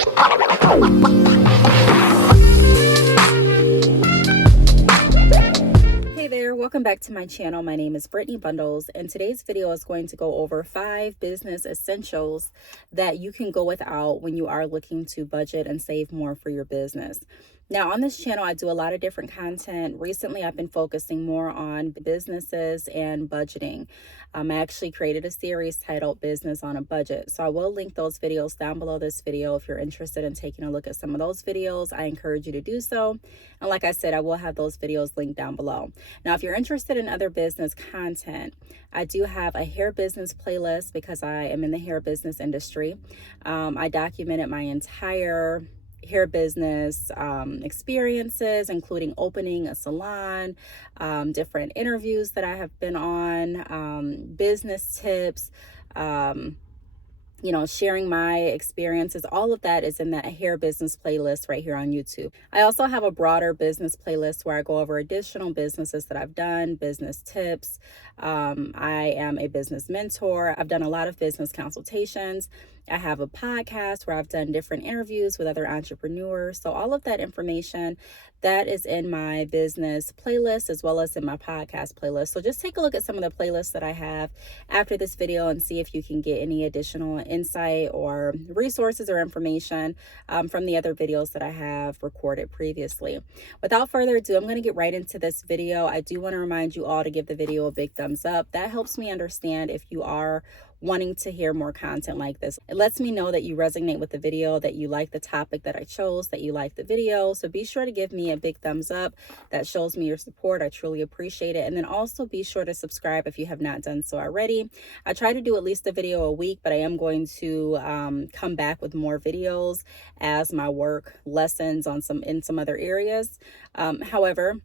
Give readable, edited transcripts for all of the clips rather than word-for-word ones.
Hey there, welcome back to my channel. My name is Brittney Bundles, and today's video is going to go over 5 business essentials that you can go without when you are looking to budget and save more for your business. Now, on this channel, I do a lot of different content. Recently, I've been focusing more on businesses and budgeting. I actually created a series titled Business on a Budget. So I will link those videos down below this video. If you're interested in taking a look at some of those videos, I encourage you to do so. And like I said, I will have those videos linked down below. Now, if you're interested in other business content, I do have a hair business playlist because I am in the hair business industry. I documented my entire hair business experiences, including opening a salon, different interviews that I have been on, business tips, sharing my experiences. All of that is in that hair business playlist right here on YouTube. I also have a broader business playlist where I go over additional businesses that I've done, business tips. I am a business mentor. I've done a lot of business consultations. I have a podcast where I've done different interviews with other entrepreneurs. So all of that information that is in my business playlist as well as in my podcast playlist. So just take a look at some of the playlists that I have after this video and see if you can get any additional insight or resources or information from the other videos that I have recorded previously. Without further ado, I'm going to get right into this video. I do want to remind you all to give the video a big thumbs up. That helps me understand if you are wanting to hear more content like this. It lets me know that you resonate with the video, that you like the topic that I chose, that you like the video. So be sure to give me a big thumbs up. That shows me your support. I truly appreciate it. And then also be sure to subscribe if you have not done so already. I try to do at least a video a week, but I am going to come back with more videos as my work lessens on in some other areas. However,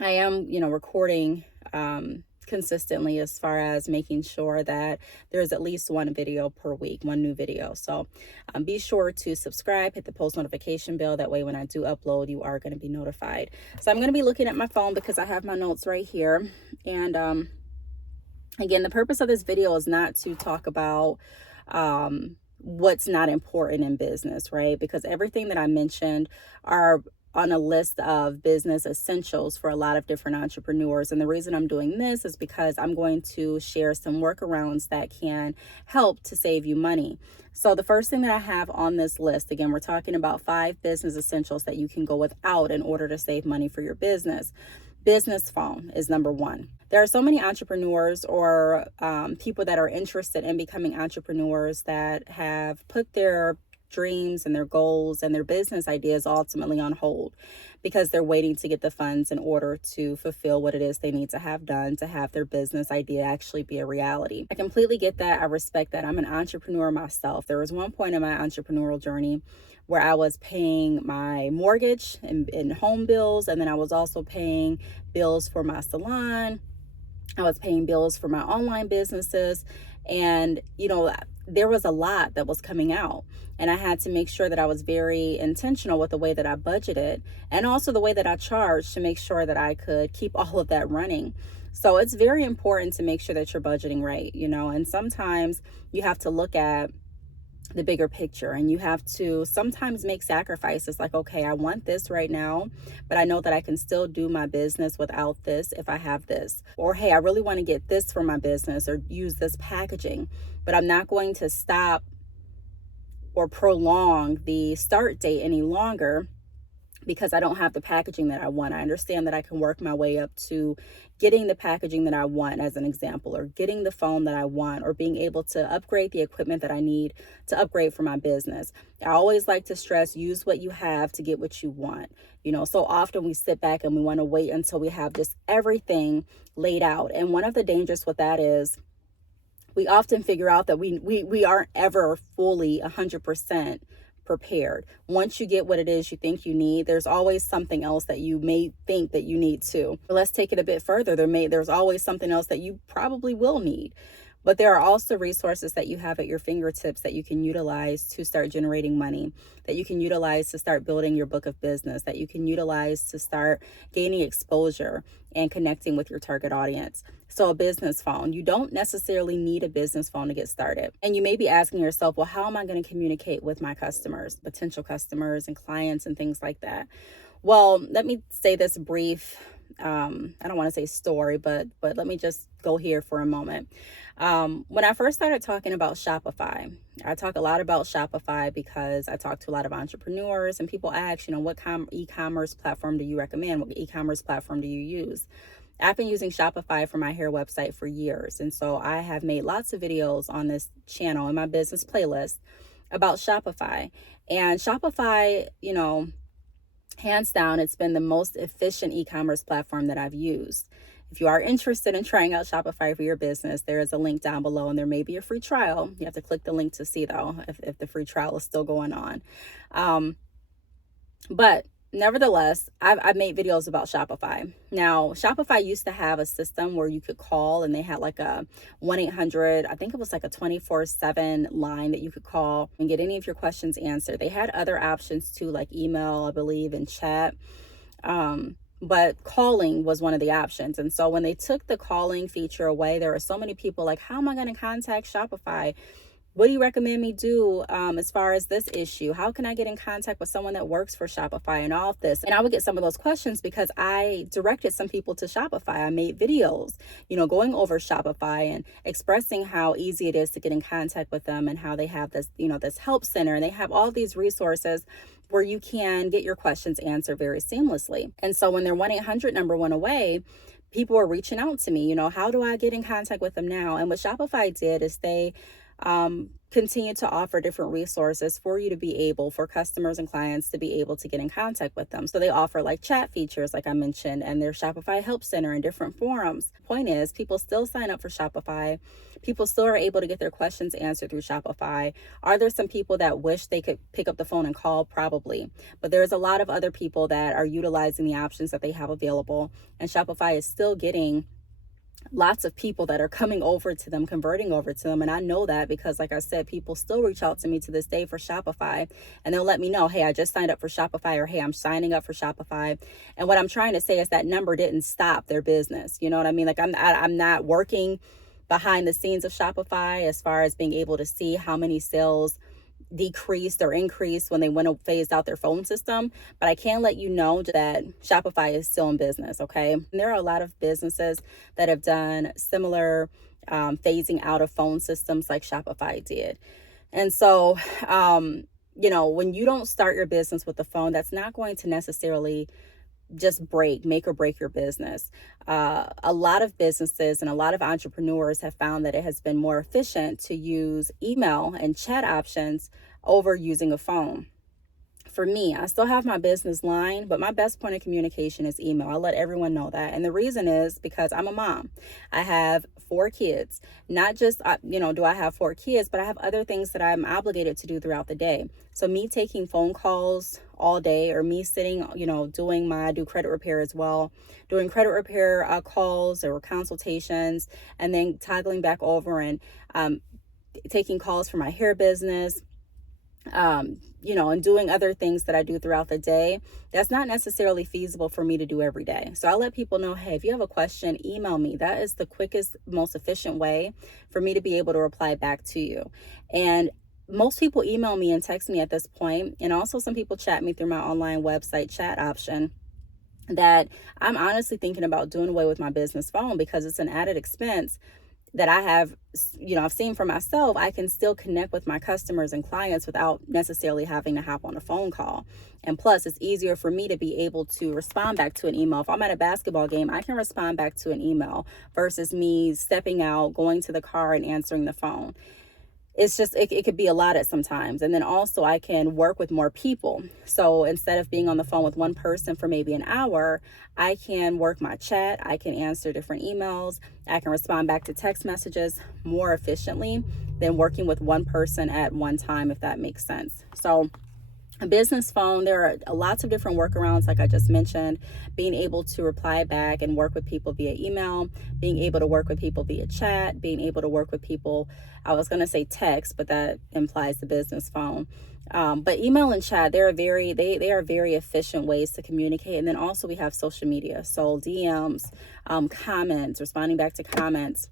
I am, recording consistently as far as making sure that there's at least one video per week, one new video. So be sure to subscribe, hit the post notification bell. That way when I do upload, you are going to be notified. So I'm going to be looking at my phone because I have my notes right here. And again, the purpose of this video is not to talk about what's not important in business, right? Because everything that I mentioned are on a list of business essentials for a lot of different entrepreneurs. And the reason I'm doing this is because I'm going to share some workarounds that can help to save you money. So the first thing that I have on this list, again, we're talking about 5 business essentials that you can go without in order to save money for your business. Business phone is number 1. There are so many entrepreneurs or people that are interested in becoming entrepreneurs that have put their dreams and their goals and their business ideas ultimately on hold because they're waiting to get the funds in order to fulfill what it is they need to have done to have their business idea actually be a reality. I completely get that. I respect that. I'm an entrepreneur myself. There was one point in my entrepreneurial journey where I was paying my mortgage and home bills, and then I was also paying bills for my salon. I was paying bills for my online businesses, and there was a lot that was coming out, and I had to make sure that I was very intentional with the way that I budgeted and also the way that I charged to make sure that I could keep all of that running. So it's very important to make sure that you're budgeting right, and sometimes you have to look at the bigger picture, and you have to sometimes make sacrifices like, okay, I want this right now, but I know that I can still do my business without this if I have this. Or, hey, I really want to get this for my business or use this packaging, but I'm not going to stop or prolong the start date any longer because I don't have the packaging that I want. I understand that I can work my way up to getting the packaging that I want, as an example, or getting the phone that I want, or being able to upgrade the equipment that I need to upgrade for my business. I always like to stress, use what you have to get what you want. So often we sit back and we want to wait until we have just everything laid out. And one of the dangers with that is we often figure out that we aren't ever fully 100% prepared. Once you get what it is you think you need, there's always something else that you may think that you need too. But let's take it a bit further. There's always something else that you probably will need. But there are also resources that you have at your fingertips that you can utilize to start generating money, that you can utilize to start building your book of business, that you can utilize to start gaining exposure and connecting with your target audience. So a business phone, you don't necessarily need a business phone to get started. And you may be asking yourself, well, how am I going to communicate with my customers, potential customers and clients and things like that? Well, let me say this brief, I don't want to say story, but let me just go here for a moment. When I first started talking about Shopify, I talk a lot about Shopify because I talk to a lot of entrepreneurs and people ask, what e-commerce platform do you recommend? What e-commerce platform do you use? I've been using Shopify for my hair website for years. And so I have made lots of videos on this channel in my business playlist about Shopify. And Shopify, hands down, it's been the most efficient e-commerce platform that I've used. If you are interested in trying out Shopify for your business, there is a link down below and there may be a free trial. You have to click the link to see though, if the free trial is still going on. But nevertheless, I've made videos about Shopify. Now, Shopify used to have a system where you could call and they had like a 1-800, I think it was like a 24/7 line that you could call and get any of your questions answered. They had other options too, like email, I believe, and chat. But calling was one of the options. And so when they took the calling feature away, there were so many people like, how am I going to contact Shopify? What do you recommend me do as far as this issue? How can I get in contact with someone that works for Shopify and all of this? And I would get some of those questions because I directed some people to Shopify. I made videos, going over Shopify and expressing how easy it is to get in contact with them and how they have this, this help center, and they have all these resources where you can get your questions answered very seamlessly. And so when their 1-800 number went away, people were reaching out to me, how do I get in contact with them now? And what Shopify did is they continue to offer different resources for you to be able, for customers and clients to be able to get in contact with them. So they offer like chat features, like I mentioned, and their Shopify Help Center and different forums. The point is, people still sign up for Shopify. People still are able to get their questions answered through Shopify. Are there some people that wish they could pick up the phone and call? Probably. But there's a lot of other people that are utilizing the options that they have available. And Shopify is still getting lots of people that are coming over to them, converting over to them. And I know that because, like I said, people still reach out to me to this day for Shopify, and they'll let me know, hey, I just signed up for Shopify, or hey, I'm signing up for Shopify. And what I'm trying to say is that number didn't stop their business. You know what I mean? Like I'm not working behind the scenes of Shopify as far as being able to see how many sales decreased or increased when they went and phased out their phone system, but I can let you know that Shopify is still in business. Okay, and there are a lot of businesses that have done similar phasing out of phone systems like Shopify did. And so when you don't start your business with the phone, that's not going to necessarily just make or break your business. A lot of businesses and a lot of entrepreneurs have found that it has been more efficient to use email and chat options over using a phone. For me, I still have my business line, but my best point of communication is email. I let everyone know that. And the reason is because I'm a mom. I have 4 kids. Not just, do I have 4 kids, but I have other things that I'm obligated to do throughout the day. So me taking phone calls all day, or me sitting, I do credit repair as well, doing credit repair calls or consultations, and then toggling back over and taking calls for my hair business, and doing other things that I do throughout the day, that's not necessarily feasible for me to do every day. So I let people know, hey, if you have a question, email me. That is the quickest, most efficient way for me to be able to reply back to you. And most people email me and text me at this point, and also some people chat me through my online website chat option, that I'm honestly thinking about doing away with my business phone because it's an added expense that I have, I've seen for myself. I can still connect with my customers and clients without necessarily having to hop on a phone call. And plus, it's easier for me to be able to respond back to an email. If I'm at a basketball game, I can respond back to an email versus me stepping out, going to the car and answering the phone. It's just, it could be a lot at sometimes. And then also I can work with more people. So instead of being on the phone with one person for maybe an hour, I can work my chat. I can answer different emails. I can respond back to text messages more efficiently than working with one person at one time, if that makes sense. So A business phone, there are lots of different workarounds, like I just mentioned, being able to reply back and work with people via email, being able to work with people via chat, being able to work with people, I was going to say text, but that implies the business phone. But email and chat, they are very efficient ways to communicate. And then also we have social media. So DMs, comments, responding back to comments.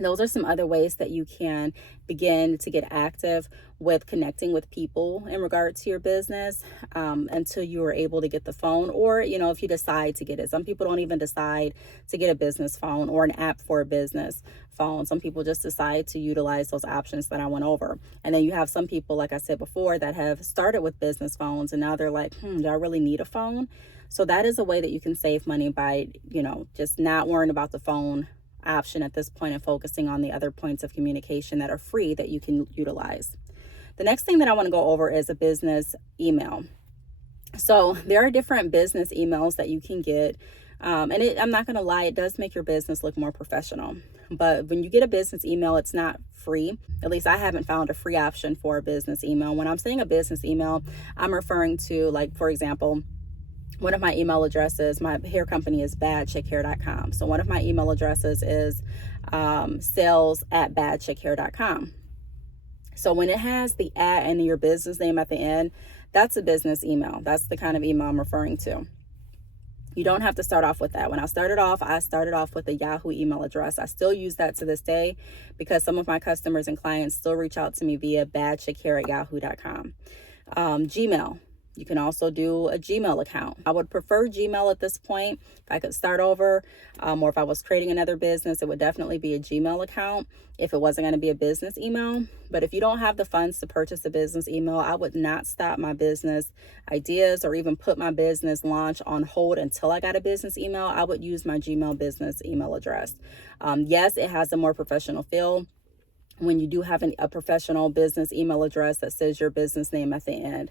Those are some other ways that you can begin to get active with connecting with people in regard to your business, until you are able to get the phone, or, if you decide to get it. Some people don't even decide to get a business phone or an app for a business phone. Some people just decide to utilize those options that I went over. And then you have some people, like I said before, that have started with business phones and now they're like, do I really need a phone? So that is a way that you can save money by, just not worrying about the phone option at this point and focusing on the other points of communication that are free that you can utilize. The next thing that I want to go over is a business email. So there are different business emails that you can get. And I'm not going to lie, it does make your business look more professional. But when you get a business email, it's not free. At least I haven't found a free option for a business email. When I'm saying a business email, I'm referring to, like, for example, one of my email addresses, my hair company is badchickhair.com. So one of my email addresses is sales@badchickhair.com. So when it has the at and your business name at the end, that's a business email. That's the kind of email I'm referring to. You don't have to start off with that. When I started off with a Yahoo email address. I still use that to this day because some of my customers and clients still reach out to me via badchickhair@yahoo.com. Gmail. You can also do a Gmail account. I would prefer Gmail at this point. If I could start over, or if I was creating another business, it would definitely be a Gmail account if it wasn't going to be a business email. But if you don't have the funds to purchase a business email, I would not stop my business ideas or even put my business launch on hold until I got a business email. I would use my Gmail business email address. Yes, it has a more professional feel when you do have a professional business email address that says your business name at the end.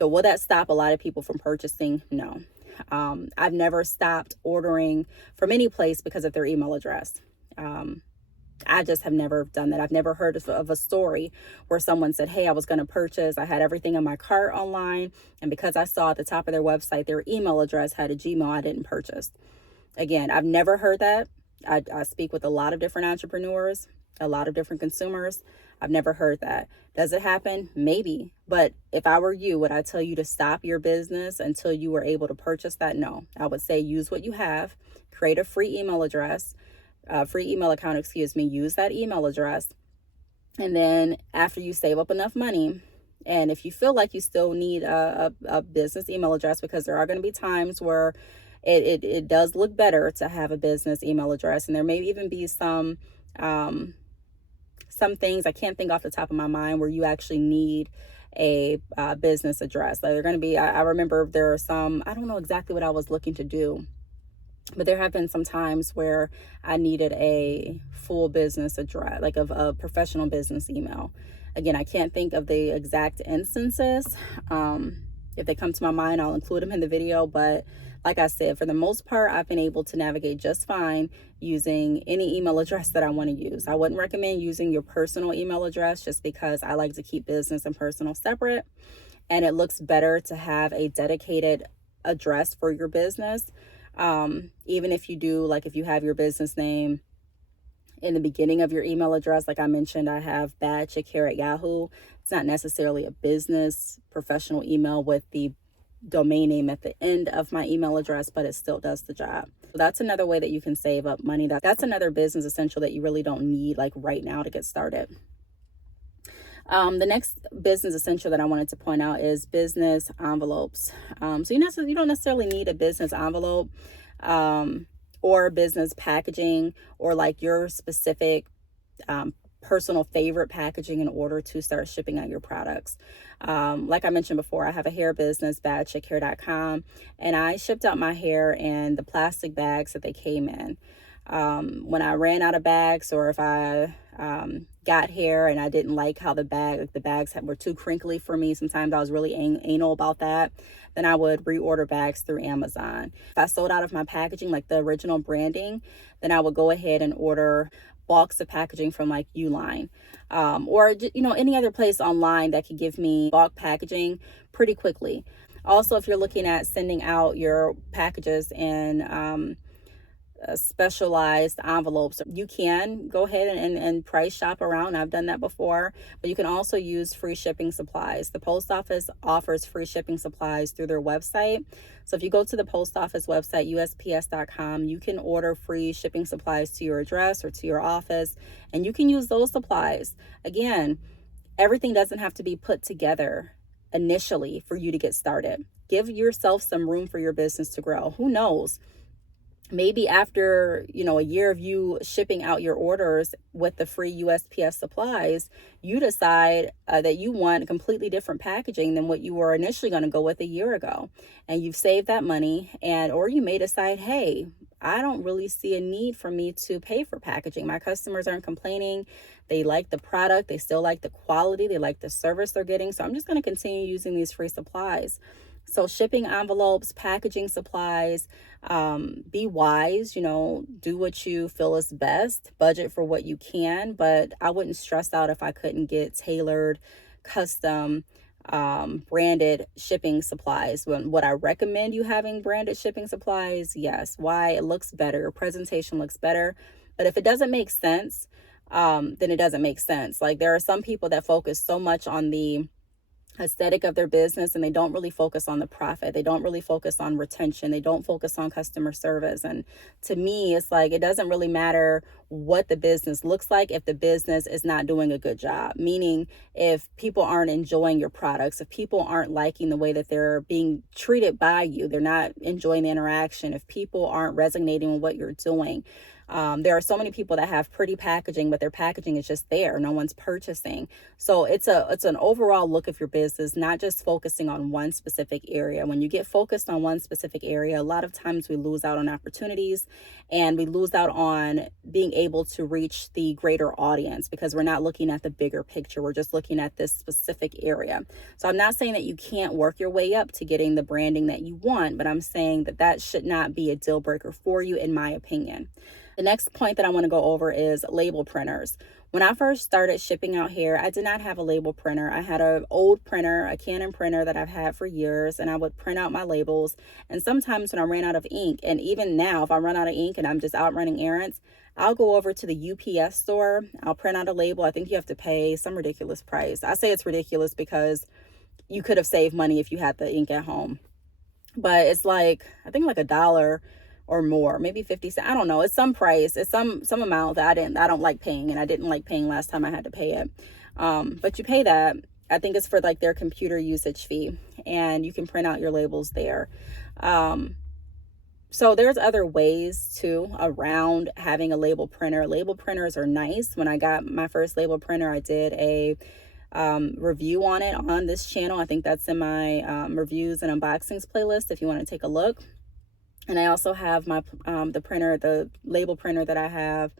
But will that stop a lot of people from purchasing? No. I've never stopped ordering from any place because of their email address. I just have never done that. I've never heard of a story where someone said, hey, I was going to purchase. I had everything in my cart online. And because I saw at the top of their website, their email address had a Gmail, I didn't purchase. Again, I've never heard that. I speak with a lot of different entrepreneurs, a lot of different consumers. I've never heard that. Does it happen? Maybe. But if I were you, would I tell you to stop your business until you were able to purchase that? No. I would say use what you have, create a free email address, free email account, use that email address. And then after you save up enough money, and if you feel like you still need a business email address, because there are going to be times where it does look better to have a business email address. And there may even be some things I can't think off the top of my mind where you actually need a business address. Like they're going to be, I remember there are some, I don't know exactly what I was looking to do, but there have been some times where I needed a full business address, like of a professional business email. Again, I can't think of the exact instances. If they come to my mind, I'll include them in the video. But like I said, for the most part, I've been able to navigate just fine using any email address that I want to use. I wouldn't recommend using your personal email address just because I like to keep business and personal separate. And it looks better to have a dedicated address for your business. Even if you do, like if you have your business name in the beginning of your email address, like I mentioned, I have badchickhair@yahoo. It's not necessarily a business professional email with the domain name at the end of my email address, but it still does the job. So that's another way that you can save up money. That's another business essential that you really don't need like right now to get started. The next business essential that I wanted to point out is business envelopes. So you don't necessarily need a business envelope or business packaging or like your specific personal favorite packaging in order to start shipping out your products. Like I mentioned before, I have a hair business, badchickhair.com, and I shipped out my hair in the plastic bags that they came in. When I ran out of bags, or if I got hair and I didn't like how the bags were too crinkly for me, sometimes I was really anal about that, then I would reorder bags through Amazon. If I sold out of my packaging, like the original branding, then I would go ahead and order bulks of packaging from like Uline, or any other place online that could give me bulk packaging pretty quickly. Also, if you're looking at sending out your packages in specialized envelopes, you can go ahead and price shop around. I've done that before, but you can also use free shipping supplies. The post office offers free shipping supplies through their website. So if you go to the post office website, USPS.com, you can order free shipping supplies to your address or to your office, and you can use those supplies. Again, everything doesn't have to be put together initially for you to get started. Give yourself some room for your business to grow. Who knows? Maybe after, a year of you shipping out your orders with the free USPS supplies, you decide that you want completely different packaging than what you were initially going to go with a year ago. And you've saved that money, or you may decide, hey, I don't really see a need for me to pay for packaging. My customers aren't complaining. They like the product. They still like the quality. They like the service they're getting. So I'm just going to continue using these free supplies. So shipping envelopes, packaging supplies, be wise, do what you feel is best, budget for what you can, but I wouldn't stress out if I couldn't get tailored, custom, branded shipping supplies. Would I recommend you having branded shipping supplies? Yes. Why? It looks better. Your presentation looks better. But if it doesn't make sense, then it doesn't make sense. Like, there are some people that focus so much on the aesthetic of their business and they don't really focus on the profit. They don't really focus on retention. They don't focus on customer service. And to me, it's like, it doesn't really matter what the business looks like if the business is not doing a good job. Meaning, if people aren't enjoying your products, if people aren't liking the way that they're being treated by you, they're not enjoying the interaction, if people aren't resonating with what you're doing. There are so many people that have pretty packaging, but their packaging is just there. No one's purchasing. So it's an overall look of your business, not just focusing on one specific area. When you get focused on one specific area, a lot of times we lose out on opportunities and we lose out on being able to reach the greater audience because we're not looking at the bigger picture. We're just looking at this specific area. So I'm not saying that you can't work your way up to getting the branding that you want, but I'm saying that should not be a deal breaker for you, in my opinion. The next point that I want to go over is label printers. When I first started shipping out here, I did not have a label printer. I had an old printer, a Canon printer that I've had for years, and I would print out my labels. And sometimes when I ran out of ink, and even now if I run out of ink and I'm just out running errands, I'll go over to the UPS store. I'll print out a label. I think you have to pay some ridiculous price. I say it's ridiculous because you could have saved money if you had the ink at home. But it's like, I think like $1 or more, maybe 50 cents. I don't know. It's some price. It's some amount that I don't like paying, and I didn't like paying last time I had to pay it. But you pay that. I think it's for like their computer usage fee, and you can print out your labels there. So there's other ways too around having a label printer. Label printers are nice. When I got my first label printer, I did a review on it on this channel. I think that's in my reviews and unboxings playlist if you want to take a look. And I also have my the label printer that I have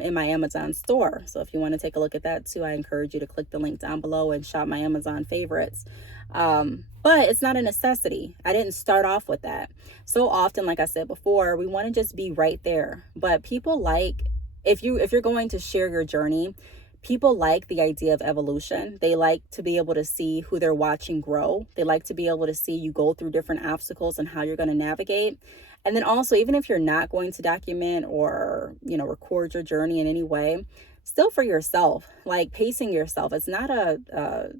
in my Amazon store. So if you want to take a look at that too, I encourage you to click the link down below and shop my Amazon favorites. But it's not a necessity. I didn't start off with that. So often, like I said before, we want to just be right there. But people like, if you're going to share your journey, people like the idea of evolution. They like to be able to see who they're watching grow. They like to be able to see you go through different obstacles and how you're going to navigate. And then also, even if you're not going to document or, record your journey in any way, still for yourself, like pacing yourself. It's not a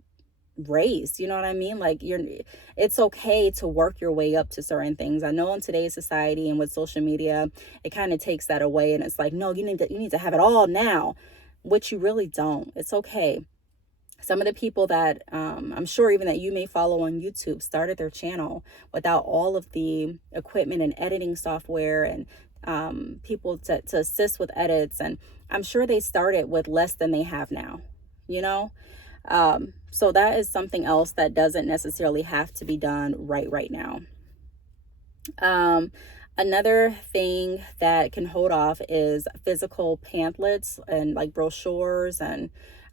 race, you know what I mean? Like it's okay to work your way up to certain things. I know in today's society and with social media, it kind of takes that away, and it's like, no, you need to have it all now, which you really don't. It's okay. Some of the people that I'm sure even that you may follow on YouTube started their channel without all of the equipment and editing software and people to assist with edits, and I'm sure they started with less than they have now, so that is something else that doesn't necessarily have to be done right now. Another thing that can hold off is physical pamphlets and like brochures and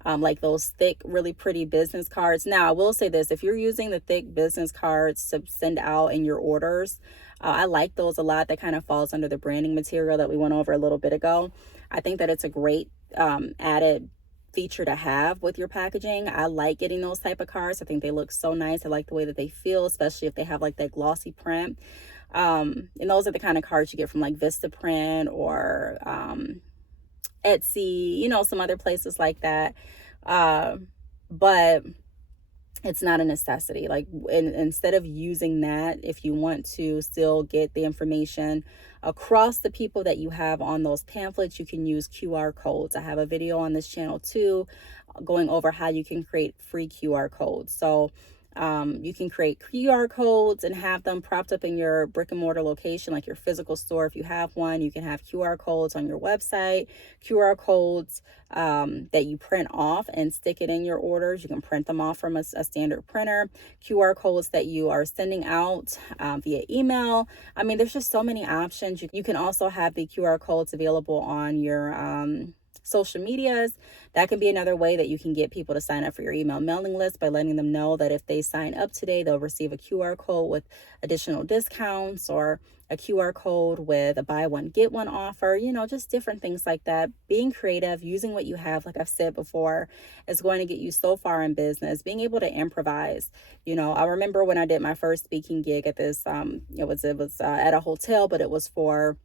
like those thick, really pretty business cards. Now, I will say this, if you're using the thick business cards to send out in your orders, I like those a lot. That kind of falls under the branding material that we went over a little bit ago. I think that it's a great added feature to have with your packaging. I like getting those type of cards. I think they look so nice. I like the way that they feel, especially if they have like that glossy print. And those are the kind of cards you get from like Vistaprint or Etsy, you know, some other places like that. But it's not a necessity. Like, instead of using that, if you want to still get the information across the people that you have on those pamphlets, you can use QR codes. I have a video on this channel too, going over how you can create free QR codes. So you can create QR codes and have them propped up in your brick and mortar location, like your physical store. If you have one, you can have QR codes on your website, QR codes that you print off and stick it in your orders. You can print them off from a standard printer, QR codes that you are sending out via email. I mean, there's just so many options. You can also have the QR codes available on your social medias. That can be another way that you can get people to sign up for your email mailing list, by letting them know that if they sign up today, they'll receive a QR code with additional discounts, or a QR code with a buy one get one offer, you know, just different things like that. Being creative, using what you have, like I've said before, is going to get you so far in business. Being able to improvise. You know, I remember when I did my first speaking gig at this it was at a hotel, but it was for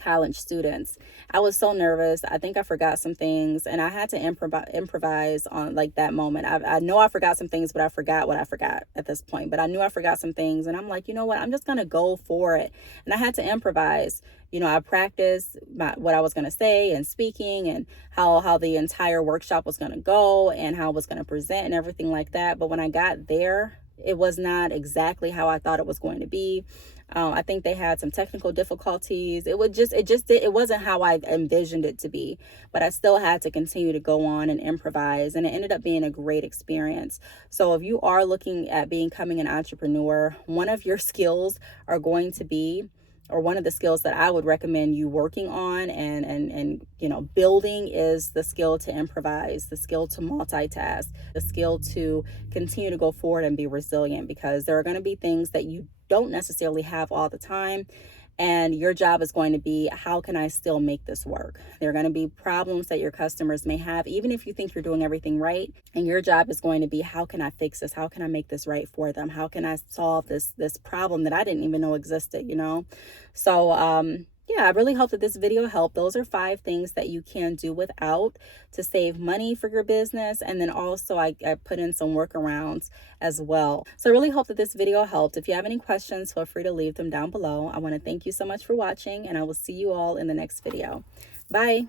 college students. I was so nervous. I think I forgot some things, and I had to improvise on like that moment. I know I forgot some things, but I forgot what I forgot at this point. But I knew I forgot some things, and I'm like, you know what? I'm just gonna go for it. And I had to improvise. You know, I practiced what I was gonna say and speaking, and how the entire workshop was gonna go, and how I was gonna present and everything like that. But when I got there, it was not exactly how I thought it was going to be. I think they had some technical difficulties. It wasn't how I envisioned it to be, but I still had to continue to go on and improvise, and it ended up being a great experience. So if you are looking at becoming an entrepreneur, one of your skills are going to be, or one of the skills that I would recommend you working on and you know, building, is the skill to improvise, the skill to multitask, the skill to continue to go forward and be resilient, because there are going to be things that you don't necessarily have all the time. And your job is going to be, how can I still make this work? There are going to be problems that your customers may have, even if you think you're doing everything right. And your job is going to be, how can I fix this? How can I make this right for them? How can I solve this problem that I didn't even know existed, you know? So, yeah, I really hope that this video helped. Those are 5 things that you can do without to save money for your business. And then also I put in some workarounds as well. So I really hope that this video helped. If you have any questions, feel free to leave them down below. I want to thank you so much for watching, and I will see you all in the next video. Bye.